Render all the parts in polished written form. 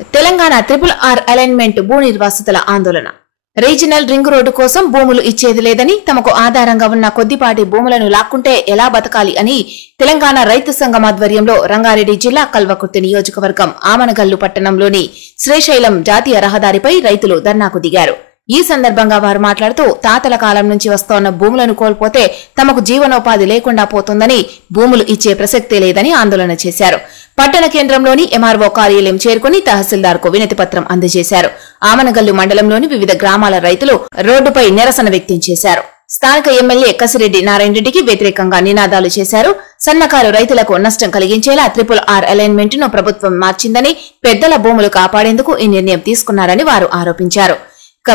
Telangana RRR alignment భూ నిర్వాసితుల ఆందోళన. రీజనల్ రింగ్ రోడ్డు కోసం భూములు ఇచ్చేది లేదని, తమకు ఆధారంగా ఉన్న కొద్దిపాటి భూములను లాక్కుంటే ఎలా బతకాలి అని తెలంగాణ రైతు సంఘం ఆధ్వర్యంలో రంగారెడ్డి జిల్లా కల్వకుర్తి నియోజకవర్గం ఆమనగల్లు పట్టణంలోని శ్రీశైలం జాతీయ రహదారిపై రైతులు ధర్నాకు దిగారు. ఈ సందర్భంగా వారు మాట్లాడుతూ తాతల కాలం నుంచి వస్తోన్న భూములను కోల్పోతే తమకు జీవనోపాధి లేకుండా పోతుందని, భూములు ఇచ్చే ప్రసక్తే లేదని ఆందోళన చేశారు. పట్టణ కేంద్రంలోని MRO కార్యాలయం చేరుకుని తహసీల్దార్కు వినతి పత్రం అందజేశారు. ఆమనగల్లు మండలంలోని వివిధ గ్రామాల రైతులు రోడ్డుపై నిరసన వ్యక్తం చేశారు. స్థానిక ఎమ్మెల్యే కసిరెడ్డి నారాయణ రెడ్డికి వ్యతిరేకంగా నినాదాలు చేశారు. సన్నకారు రైతులకు నష్టం కలిగించేలా RRR అలైన్మెంట్ ను ప్రభుత్వం మార్చిందని, పెద్దల భూములు కాపాడేందుకు ఈ నిర్ణయం తీసుకున్నారని వారు ఆరోపించారు.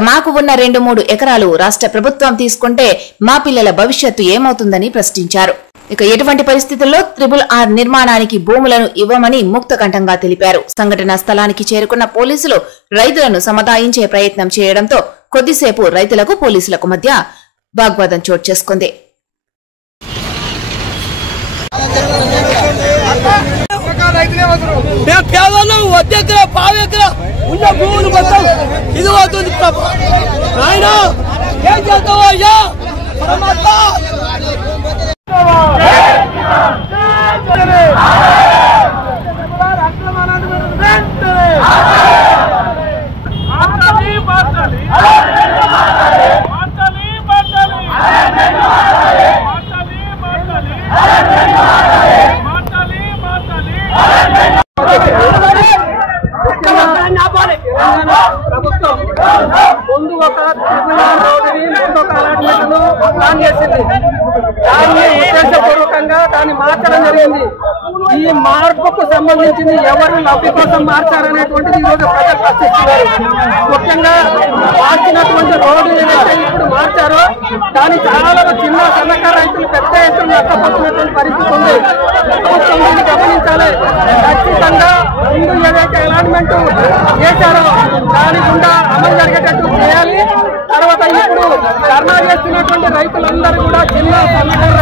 మాకు ఉన్న 2-3 ఎకరాలు రాష్ట్ర ప్రభుత్వం తీసుకుంటే మా పిల్లల భవిష్యత్తు ఏమవుతుందని ప్రశ్నించారు. ఎటువంటి పరిస్థితుల్లో RRR నిర్మాణానికి భూములను ఇవ్వమని ముక్తకంఠంగా తెలిపారు. సంఘటనా స్థలానికి చేరుకున్న పోలీసులు రైతులను సముదాయించే ప్రయత్నం చేయడంతో కొద్దిసేపు రైతులకు పోలీసులకు మధ్య వాగ్వాదం చోటు చేసుకుంది. కేవలం 1 ఎకరా 5 ఎకరా ఉన్న భూములు మొత్తం ఇది అవుతుంది. ఆయన ఏం చేస్తావో అయ్యా ప్రభుత్వం ముందు ఒక రోడ్డుని ఇంకొక అలాట్మెంట్ను ప్లాన్ చేసింది. దాన్ని ఉద్దేశపూర్వకంగా దాన్ని మార్చడం జరిగింది. ఈ మార్పుకు సంబంధించింది ఎవరు లబ్ధి కోసం మార్చారనేటువంటిది ఈరోజు ప్రజలు ప్రశ్నిస్తున్నారు. ముఖ్యంగా మార్చినటువంటి రోడ్డు ఏదైతే ఇప్పుడు మార్చారో దాని చాలా చిన్న సన్నకారు రైతులు పెద్ద ఎత్తున నష్టపోతున్నటువంటి పరిస్థితి ఉంది. ప్రభుత్వం దీన్ని గమనించాలి. ఖచ్చితంగా ముందు ఏదైతే అలాట్మెంట్ చేశారో దాని గుండా అమలు జరిగేటట్టు చేయాలి. తర్వాత ఇప్పుడు ధర్నా చేస్తున్నటువంటి రైతులందరూ కూడా చిన్న సన్నకారు